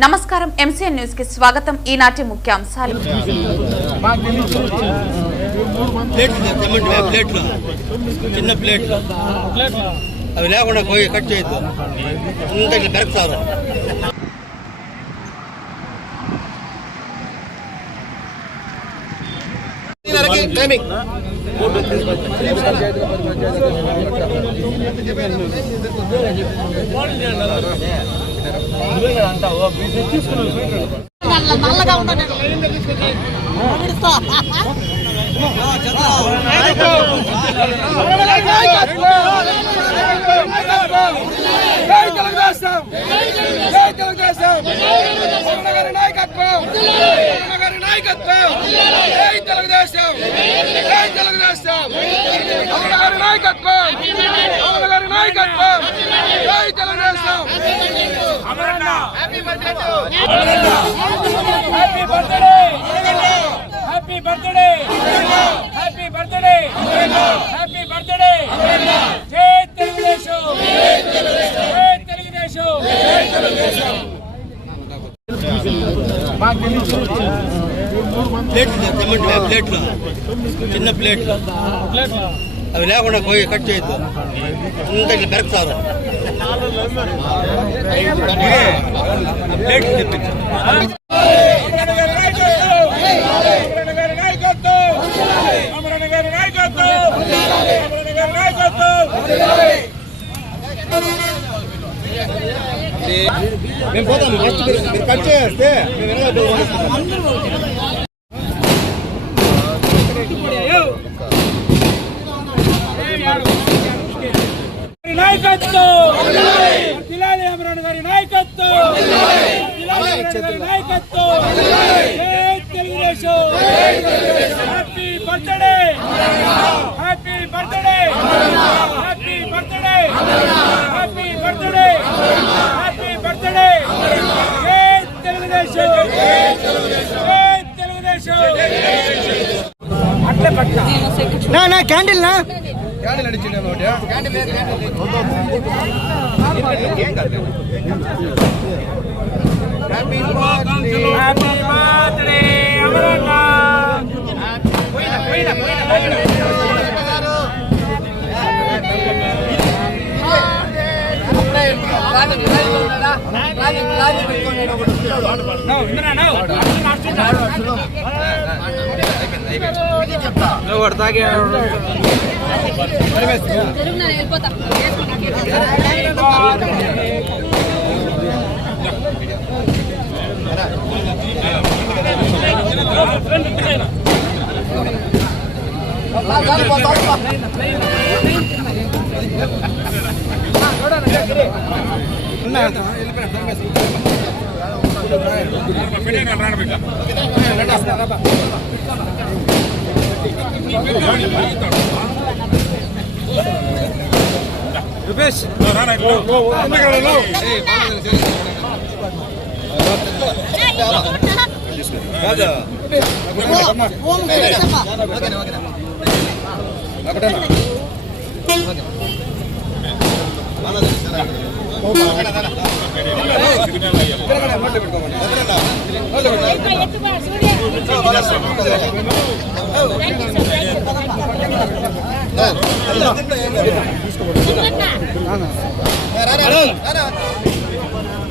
నమస్కారం MCN news కి స్వాగతం. ఈనాటి ముఖ్యాంశాలు. చిన్న ప్లేట్లు అవి లేకుండా పోయి కట్ చేయొద్దు. కరెక్ట్ టైమింగ్ నల్లగా ఉంటాను happy birthday happy birthday happy birthday జై తెలుగుదేశం జై తెలుగుదేశం ప్లేట్లు చిన్న ప్లేట్లు అవి లేకుండా పోయి కట్ చేయొద్దు. కరెక్ట్ ప్లేట్ తెప్పించు. మేము పోతాము. ఫస్ట్ మీరు కట్ చేస్తే నాయకత్వం తిలాలి అమరణ గారి నాయకత్వం నాయకత్వం జై Telugu Desam happy birthday happy birthday happy birthday happy birthday happy birthday జై తెలుగుదేశం జై తెలుగుదేశం. అట్లే పట్ట నా క్యాండిల్ నా క్యాండిల్ అడిచిండే హ్యాపీ బర్త్డే అమరన్న. రూపేష్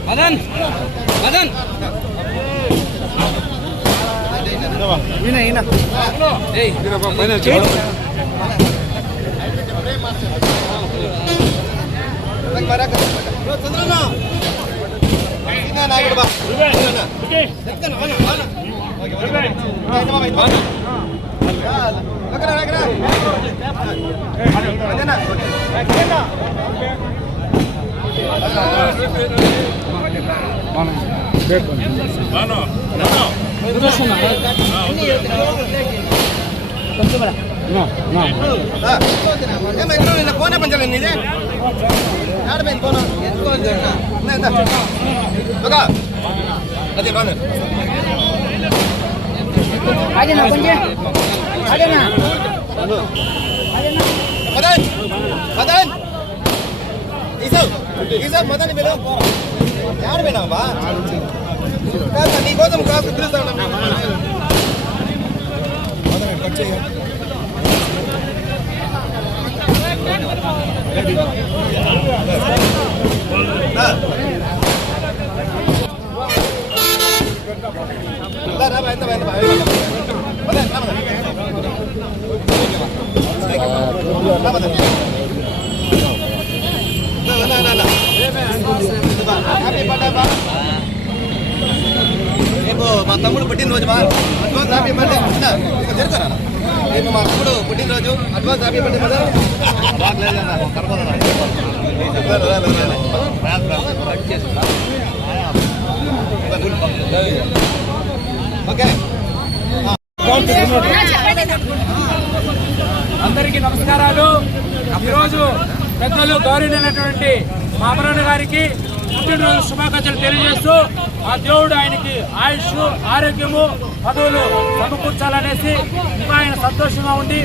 మదన్ మదన్ కోన పంచాలి ఇది అదే బాను మదన్ మదన్ ఈసా మదన్ బిలో యాడ్ పోయినావా నీకోసం కాదు పిలుస్తాను కట్ చేయ రేపు మా తమ్ముడు పుట్టినరోజు మా అడ్వాన్స్ హ్యాపీ బర్త్డే జరుగుతారా రేపు మా తమ్ముడు పుట్టినరోజు అడ్వాన్స్ హ్యాపీ బర్త్డే ఓకే అందరికీ నమస్కారాలు. ఈరోజు పెద్దలు గౌరవనీయులైనటువంటి మా అమరన్న గారికి పుట్టినరోజు శుభాకాంక్షలు తెలియజేస్తూ ఆ దేవుడు ఆయనకి ఆయుష్ ఆరోగ్యము పదవులు సమకూర్చాలనేసి ఇంకా ఆయన సంతోషంగా ఉండి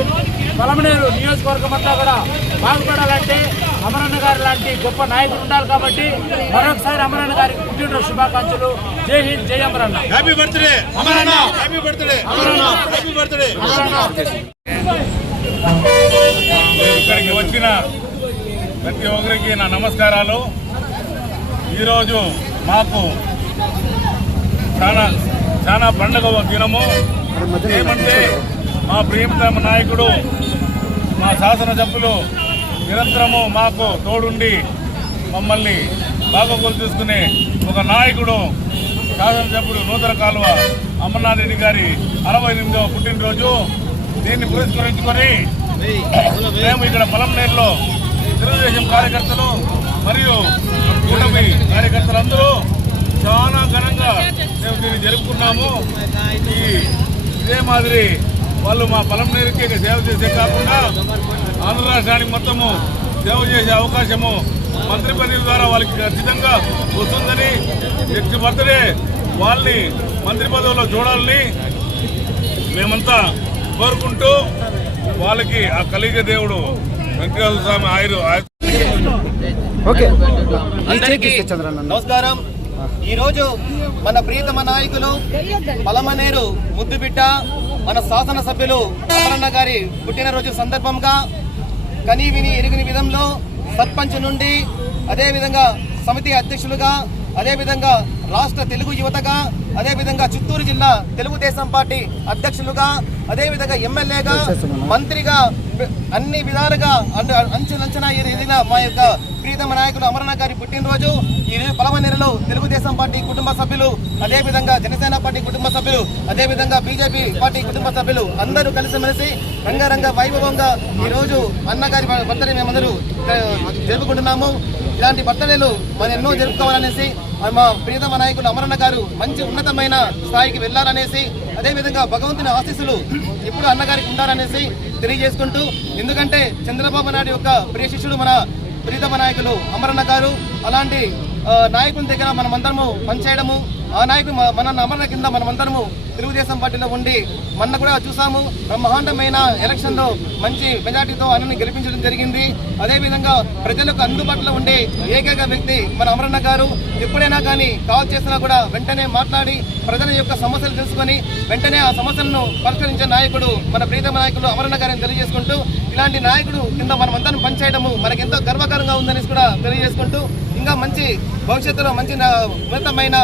పలమనేరు నియోజకవర్గం అంతా కూడా బాగుపడాలంటే అమరన్న గారి లాంటి గొప్ప నాయకులు ఉండాలి కాబట్టి మరొకసారి అమరన్న గారికి పుట్టినరోజు శుభాకాంక్షలు. జై హింద్, జై Amaranna. Happy birthday Amaranna. Happy birthday Amaranna. Happy birthday Amaranna. ఇక్కడికి వచ్చిన ప్రతి ఒక్కరికి నా నమస్కారాలు. ఈరోజు మాకు చాలా పండుగ దినము. ఏమంటే మా ప్రియతమ నాయకుడు మా శాసనసభ్యులు నిరంతరము మాకు తోడుండి మమ్మల్ని బాగోగులు తీసుకునే ఒక నాయకుడు శాసనసభ్యుడు నూతన కాలువ అమర్నాథ్ రెడ్డి గారి 68వ పుట్టినరోజు. దీన్ని పురస్కరించుకొని మేము ఇక్కడ పలమనేరులో తెలుగుదేశం కార్యకర్తలు మరియు కూటమి కార్యకర్తలందరూ చాలా ఘనంగా మేము దీన్ని జరుపుకున్నాము. ఇదే మాదిరి వాళ్ళు మా పలమనేరుకి సేవ చేసే కాకుండా ఆంధ్ర రాష్ట్రానికి మొత్తము సేవ చేసే అవకాశము మంత్రి పదవి ద్వారా వాళ్ళకి ఖచ్చితంగా వస్తుందని నెక్స్ట్ బర్త్డే వాళ్ళని మంత్రి పదవిలో చూడాలని మేమంతా కోరుకుంటూ వాళ్ళకి ఆ కలిగ దేవుడు వెంకటేశ్వర స్వామి అందరికీ నమస్కారం. ఈరోజు మన ప్రియతమ నాయకులు పలమనేరు ముద్దుబిడ్డ మన శాసనసభ్యులు అమరన్న గారి పుట్టినరోజు సందర్భంగా కనీ విని ఎరిగిన విధంలో సర్పంచ్ నుండి అదేవిధంగా సమితి అధ్యక్షులుగా అదేవిధంగా రాష్ట్ర తెలుగు యువతగా అదేవిధంగా చిత్తూరు జిల్లా తెలుగుదేశం పార్టీ అధ్యక్షులుగా అదేవిధంగా ఎమ్మెల్యేగా మంత్రిగా అన్ని విధాలుగా అంచెలంచెనా ఎదిగిన మా యొక్క ప్రియతమ నాయకులు అమరన్న గారి పుట్టినరోజు ఈ పలమనేరులో తెలుగుదేశం పార్టీ కుటుంబ సభ్యులు అదేవిధంగా జనసేన పార్టీ కుటుంబ సభ్యులు అదేవిధంగా బీజేపీ పార్టీ కుటుంబ సభ్యులు అందరూ కలిసిమెలిసి రంగరంగ వైభవంగా ఈరోజు అన్నగారి బర్త్డే మేమందరూ జరుపుకుంటున్నాము. ఇలాంటి బర్త్డేలు మనం ఎన్నో జరుపుకోవాలనేసి మా ప్రియతమ నాయకులు అమరన్న గారు మంచి ఉన్నతమైన స్థాయికి వెళ్లాలనేసి అదేవిధంగా భగవంతుని ఆశీస్సులు ఇప్పుడు అన్నగారికి ఉండాలనేసి తెలియజేసుకుంటూ, ఎందుకంటే చంద్రబాబు నాయుడు యొక్క ప్రియ శిష్యుడు మన ప్రియతమ నాయకులు అమరన్న గారు. అలాంటి నాయకుని దగ్గర మనమందరము పనిచేయడము, ఆ నాయకుడు మన అమరన్న కింద మనమందరము తెలుగుదేశం పార్టీలో ఉండి మొన్న కూడా చూసాము బ్రహ్మాండమైన ఎలక్షన్లో మంచి మెజార్టీతో అన్నని గెలిపించడం జరిగింది. అదేవిధంగా ప్రజలకు అందుబాటులో ఉండే ఏకైక వ్యక్తి మన అమరన్న గారు. ఎప్పుడైనా కానీ కాల్ చేసినా కూడా వెంటనే మాట్లాడి ప్రజల యొక్క సమస్యలు తెలుసుకొని వెంటనే ఆ సమస్యలను పరిష్కరించే నాయకుడు మన ప్రియతమ నాయకుడు అమరన్న గారిని తెలియజేసుకుంటూ, ఇలాంటి నాయకుడు కింద మనమందరం పనిచేయడము మనకెంతో గర్వకారంగా ఉందనేసి కూడా తెలియజేసుకుంటూ, ఇంకా మంచి భవిష్యత్తులో మంచి ఉన్నతమైన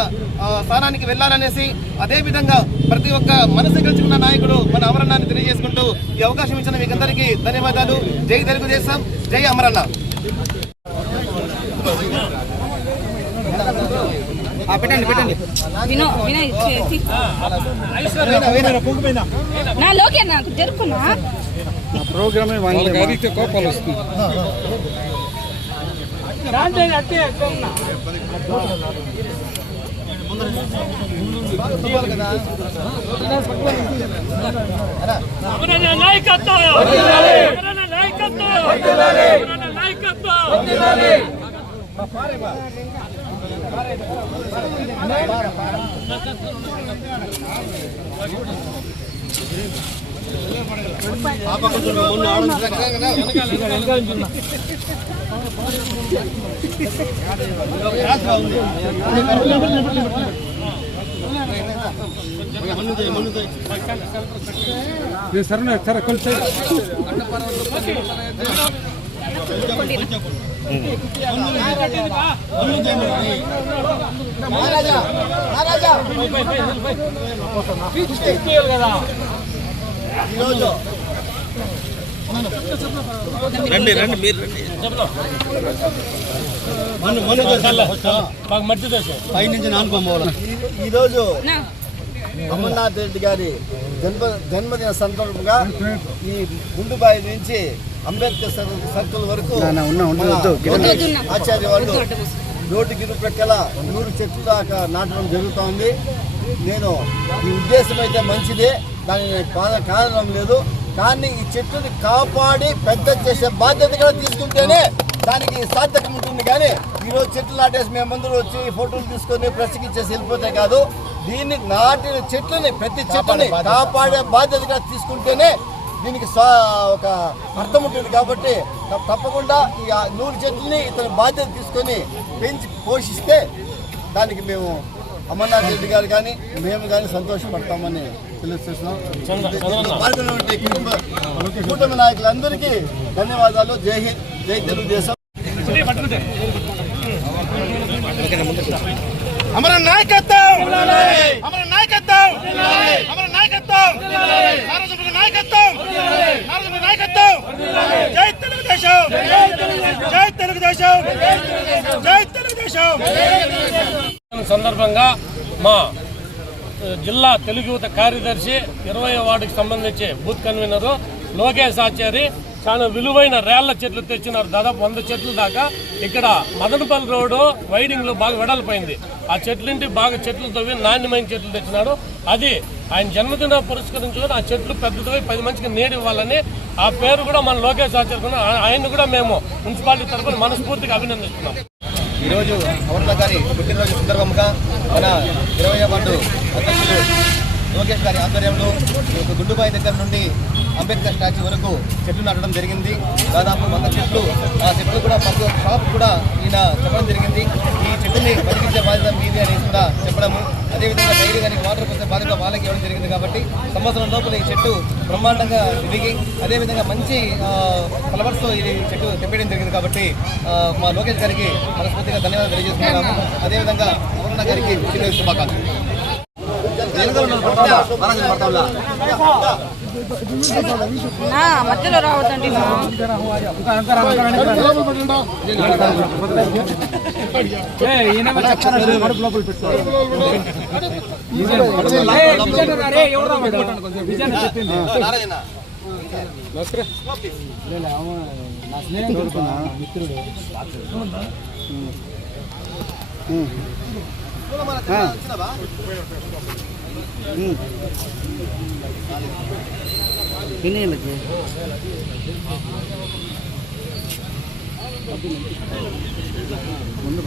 స్థానానికి వెళ్లాలనేసి అదేవిధంగా ప్రతి ఒక్క మనసు గెలుచుకున్న నాయకుడు మన అమరన్నాన్ని తెలియజేసుకుంటూ ఈ అవకాశం ఇచ్చిన మీకు అందరికీ ధన్యవాదాలు. జై తెలుగుదేశం, జై అమరన్న. పెట్టండి పెట్టండి ప్రోగ్రామ్ కోపాలు వస్తుంది. రండి రండి మీరు పైనుంచి ఈరోజు అమర్నాథ్ రెడ్డి గారి జన్మదిన సందర్భంగా ఈ గుండుబాయి నుంచి అంబేద్కర్ సర్కిల్ వరకు ఆచార్య వాళ్ళు రోడ్డుకి ఇరుప్రక్కల 100 చెట్లు దాకా నాటడం జరుగుతోంది. నేను ఈ ఉద్దేశం అయితే మంచిదే, దాని కారణం లేదు. కానీ ఈ చెట్టుని కాపాడి పెద్ద చేసే బాధ్యత కూడా తీసుకుంటేనే దానికి సార్థకం ఉంటుంది. కానీ ఈరోజు చెట్లు నాటేసి మేమందరూ వచ్చి ఫోటోలు తీసుకొని ప్రెస్కి ఇచ్చేసి వెళ్ళిపోతే కాదు. దీన్ని నాటిన చెట్లని ప్రతి చెట్టుని కాపాడే బాధ్యత కూడా తీసుకుంటేనే దీనికి ఒక అర్థం ఉంటుంది. కాబట్టి తప్పకుండా ఈ 100 చెట్లని ఇతని బాధ్యత తీసుకొని పెంచి పోషిస్తే దానికి మేము అమర్నాథ్ రెడ్డి గారు కానీ మేము కానీ సంతోషపడతామని తెలియజేస్తున్నాం. కూటమి నాయకులందరికీ ధన్యవాదాలు. జై హింద్, జై తెలుగుదేశం. అమర నాయకత్వం, అమర నాయకత్వం, అమర నాయకత్వం, నారదుడి నాయకత్వం, నారదుడి నాయకత్వం. జై తెలుగుదేశం, జై తెలుగుదేశం, జై తెలుగుదేశం. సందర్భంగా మా జిల్లా తెలుగు యువత కార్యదర్శి 20వ వార్డుకి సంబంధించి బూత్ కన్వీనరు లోకేష్ ఆచారి చాలా విలువైన రేళ్ల చెట్లు తెచ్చినారు. దాదాపు 100 చెట్లు దాకా. ఇక్కడ మదనపల్లి రోడ్డు వైడింగ్ లో బాగా వెడల్పోయింది. ఆ చెట్లింటి బాగా చెట్లు తవ్వి నాణ్యమైన చెట్లు తెచ్చినాడు. అది ఆయన జన్మదిన పురస్కరించుకొని ఆ చెట్లు పెద్దవి 10 మందికి నీరు ఇవ్వాలని ఆ పేరు కూడా మన లోకేష్ ఆచార్య ఆయన్ని కూడా మేము మున్సిపాలిటీ తరఫున మనస్ఫూర్తిగా అభినందిస్తున్నాం. ఈరోజు అమర్నాథ్ గారి పుట్టినరోజు సందర్భంగా మన 20వ వార్డు అధ్యక్షులు లోకేష్ గారి ఆధ్వర్యంలో గుండుబాయి దగ్గర నుండి అంబేద్కర్ స్టాచ్యూ వరకు చెట్లు నాటడం జరిగింది. దాదాపు 100 చెట్లు. ఆ చెట్లు కూడా ప్రతి షాప్ కూడా ఈయన చెప్పడం జరిగింది. ఈ చెట్టుని బతికించే బాధ్యత మీది అనేసి కూడా చెప్పడము, అదేవిధంగా డైరీ కానీ వాటర్ పోసే బాధ్యత వాళ్ళకి ఇవ్వడం జరిగింది. కాబట్టి సంవత్సరం లోపల ఈ చెట్టు బ్రహ్మాండంగా ఎదిగి అదేవిధంగా మంచి ఫ్లవర్స్తో ఇది చెట్టు తెప్పేయడం జరిగింది. కాబట్టి మా లోకేష్ గారికి మనస్ఫూర్తిగా ధన్యవాదాలు తెలియజేస్తున్నాము. అదేవిధంగా అమర్నాథ్ గారికి పుట్టినరోజు శుభాకాంక్షలు. మధ్యలో రావద్దండి. పిన్నీళ్ళకి ముందు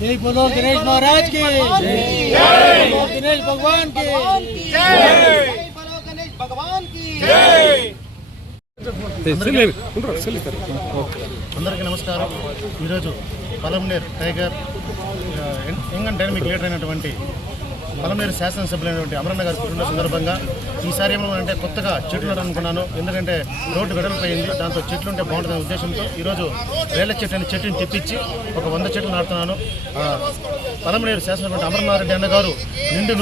जय बोलो गणेश महाराज की, जय बोलो गणेश भगवान की, जय बोलो गणेश भगवान की जय. అందరికీ నమస్కారం. ఈరోజు Palamaner tiger young and dynamic leader అయినటువంటి పలమనేరు శాసనసభ్యులైనటువంటి అమరన్న గారి పుట్టిన సందర్భంగా ఈసారి ఏమనుకున్నానంటే కొత్తగా చెట్లు నాటాలనుకున్నాను. ఎందుకంటే రోడ్డు వెడల్పోయింది, దాంతో చెట్లు ఉంటే బాగుంటుందనే ఉద్దేశంతో ఈరోజు రేళ్ల చెట్టు అనే చెట్టుని తెప్పించి ఒక 100 చెట్లు నాటుతున్నాను. పలమనేరు శాసనసభ్యులు అమరనాథ్ రెడ్డి అన్న గారు నిండు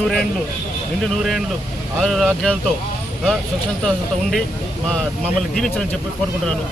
నూరేండ్లు ఆరోగ్యాలతో సుక్షంతో ఉండి మమ్మల్ని దీవించాలని చెప్పి కోరుకుంటున్నాను.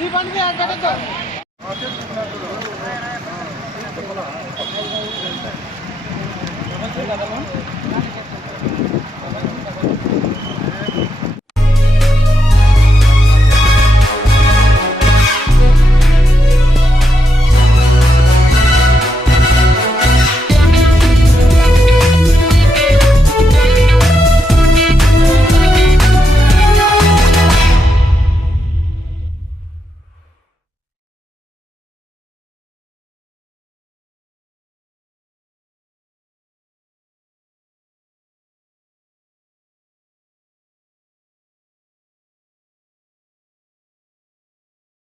ఈ బండి